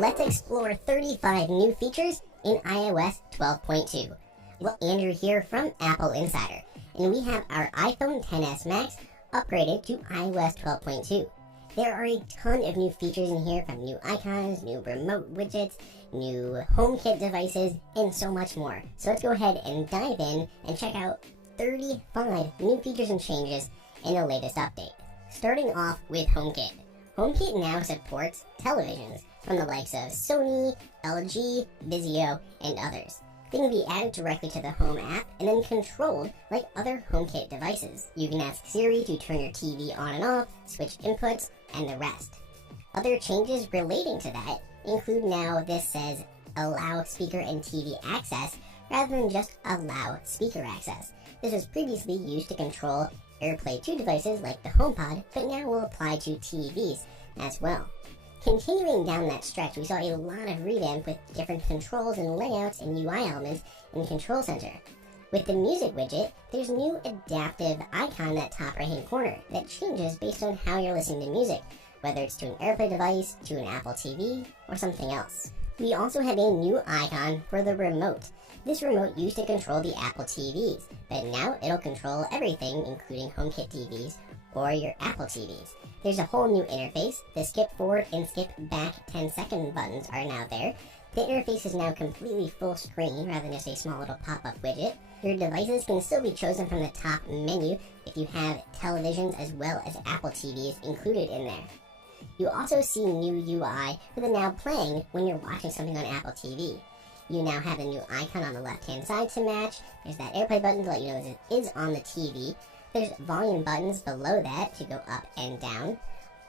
let's explore 35 new features in iOS 12.2. Well, Andrew here from AppleInsider, and we have our iPhone XS Max upgraded to iOS 12.2. There are a ton of new features in here, from new icons, new remote widgets, new HomeKit devices, and so much more. So let's go ahead and dive in and check out 35 new features and changes in the latest update. Starting off with HomeKit. HomeKit now supports televisions from the likes of Sony, LG, Vizio, and others. They can be added directly to the Home app and then controlled like other HomeKit devices. You can ask Siri to turn your TV on and off, switch inputs, and the rest. Other changes relating to that include now this says allow speaker and TV access rather than just allow speaker access. This was previously used to control AirPlay 2 devices like the HomePod, but now will apply to TVs as well. Continuing down that stretch, we saw a lot of revamp with different controls and layouts and UI elements in Control Center. With the music widget, there's a new adaptive icon in that top right hand corner that changes based on how you're listening to music, whether it's to an AirPlay device, to an Apple TV, or something else. We also have a new icon for the remote. This remote used to control the Apple TVs, but now it'll control everything, including HomeKit TVs or your Apple TVs. There's a whole new interface. The skip forward and skip back 10-second buttons are now there. The interface is now completely full screen rather than just a small little pop-up widget. Your devices can still be chosen from the top menu if you have televisions as well as Apple TVs included in there. You also see new UI for the now playing when you're watching something on Apple TV. You now have a new icon on the left-hand side to match. There's that AirPlay button to let you know it is on the TV. There's volume buttons below that to go up and down,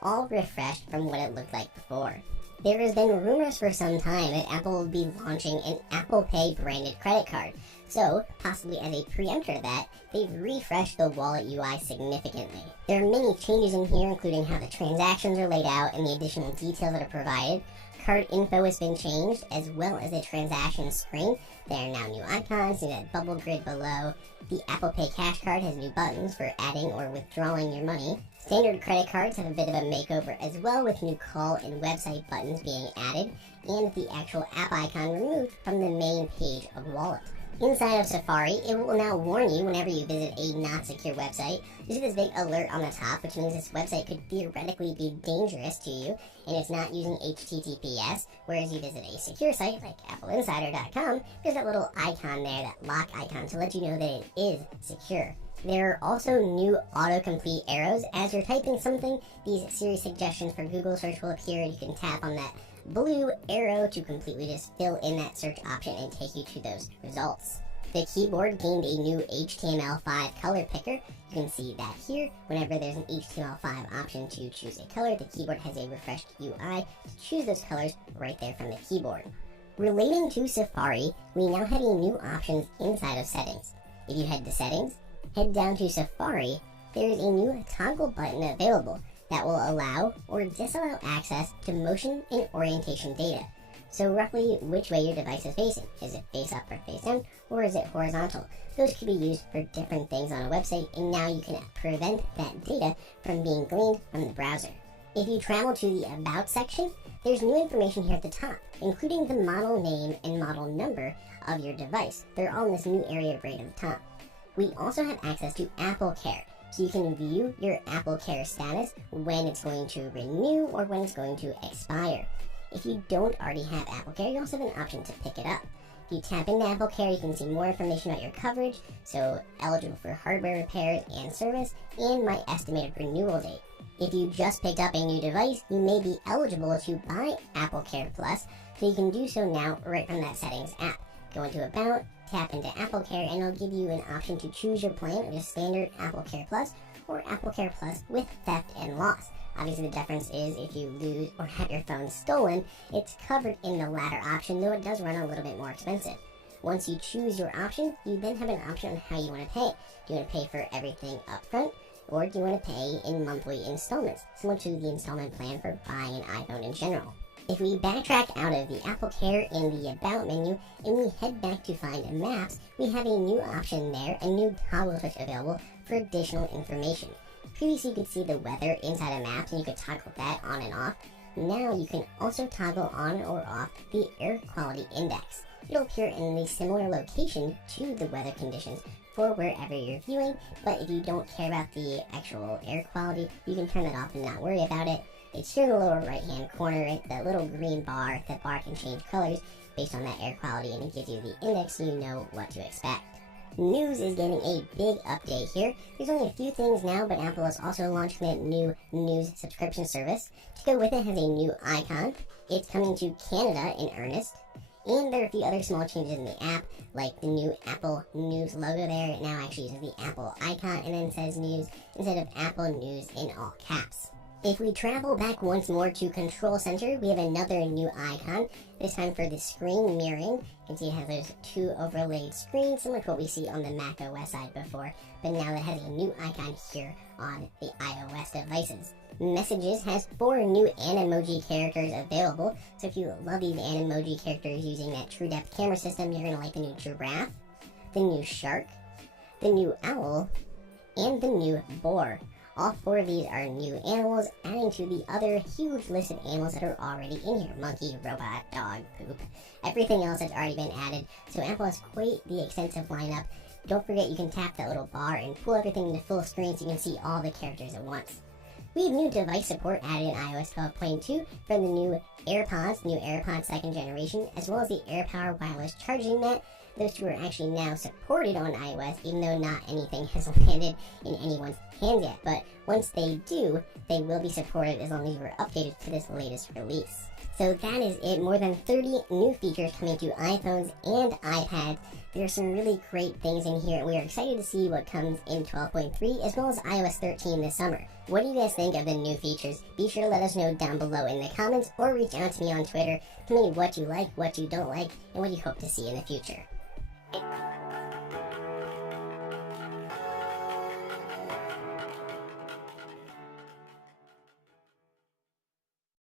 all refreshed from what it looked like before. There has been rumors for some time that Apple will be launching an Apple Pay branded credit card. So, possibly as a preemptor to that, they've refreshed the wallet UI significantly. There are many changes in here, including how the transactions are laid out and the additional details that are provided. Card info has been changed, as well as the transaction screen. There are now new icons, see that bubble grid below. The Apple Pay Cash Card has new buttons for adding or withdrawing your money. Standard credit cards have a bit of a makeover as well, with new call and website buttons being added, and the actual app icon removed from the main page of Wallet. Inside of Safari, it will now warn you whenever you visit a not secure website. You see this big alert on the top, which means this website could theoretically be dangerous to you, and it's not using HTTPS, whereas you visit a secure site like AppleInsider.com, there's that little icon there, that lock icon, to let you know that it is secure. There are also new autocomplete arrows. As you're typing something, these Siri suggestions for Google search will appear, and you can tap on that blue arrow to completely just fill in that search option and take you to those results. The keyboard gained a new HTML5 color picker. You can see that here. Whenever there's an HTML5 option to choose a color, the keyboard has a refreshed UI to choose those colors right there from the keyboard. Relating to Safari, we now have a new options inside of settings. If you head to settings, head down to Safari, there is a new toggle button available that will allow or disallow access to motion and orientation data. So roughly which way your device is facing. Is it face up or face down, or is it horizontal? Those could be used for different things on a website, and now you can prevent that data from being gleaned from the browser. If you travel to the About section, there's new information here at the top, including the model name and model number of your device. They're all in this new area right at the top. We also have access to Apple Care, so you can view your Apple Care status when it's going to renew or when it's going to expire. If you don't already have Apple Care, you also have an option to pick it up. If you tap into Apple Care, you can see more information about your coverage, so eligible for hardware repairs and service, and my estimated renewal date. If you just picked up a new device, you may be eligible to buy Apple Care Plus, so you can do so now right from that settings app. Go into About, tap into Apple Care, and it'll give you an option to choose your plan of just standard Apple Care Plus or Apple Care Plus with theft and loss. Obviously the difference is if you lose or have your phone stolen, it's covered in the latter option, though it does run a little bit more expensive. Once you choose your option, you then have an option on how you want to pay. Do you want to pay for everything up front, or do you want to pay in monthly installments, similar to the installment plan for buying an iPhone in general? If we backtrack out of the Apple Care in the About menu and we head back to find Maps, we have a new option there, a new toggle switch available for additional information. Previously you could see the weather inside of Maps and you could toggle that on and off. Now you can also toggle on or off the air quality index. It'll appear in a similar location to the weather conditions for wherever you're viewing, but if you don't care about the actual air quality, you can turn that off and not worry about it. It's here in the lower right hand corner, that little green bar. That bar can change colors based on that air quality, and it gives you the index so you know what to expect. News is getting a big update here. There's only a few things now, but Apple is also launching a new news subscription service. To go with it has a new icon. It's coming to Canada in earnest. And there are a few other small changes in the app, like the new Apple News logo there. It now actually uses the Apple icon and then says news instead of Apple News in all caps. If we travel back once more to Control Center, we have another new icon, this time for the screen mirroring. You can see it has those two overlaid screens, similar to what we see on the Mac OS side before, but now it has a new icon here on the iOS devices. Messages has 4 new Animoji characters available, so if you love these Animoji characters using that True Depth camera system, you're going to like the new giraffe, the new shark, the new owl, and the new boar. All 4 of these are new animals, adding to the other huge list of animals that are already in here. Monkey, robot, dog, poop, everything else that's already been added. So Apple has quite the extensive lineup. Don't forget you can tap that little bar and pull everything into full screen so you can see all the characters at once. We have new device support added in iOS 12.2 for the new AirPods 2nd generation, as well as the AirPower wireless charging mat. Those 2 are actually now supported on iOS, even though not anything has landed in anyone's hands yet. But once they do, they will be supported as long as you are updated to this latest release. So that is it. More than 30 new features coming to iPhones and iPads. There are some really great things in here, and we are excited to see what comes in 12.3 as well as iOS 13 this summer. What do you guys think of the new features? Be sure to let us know down below in the comments or reach out to me on Twitter. Tell me what you like, what you don't like, and what you hope to see in the future.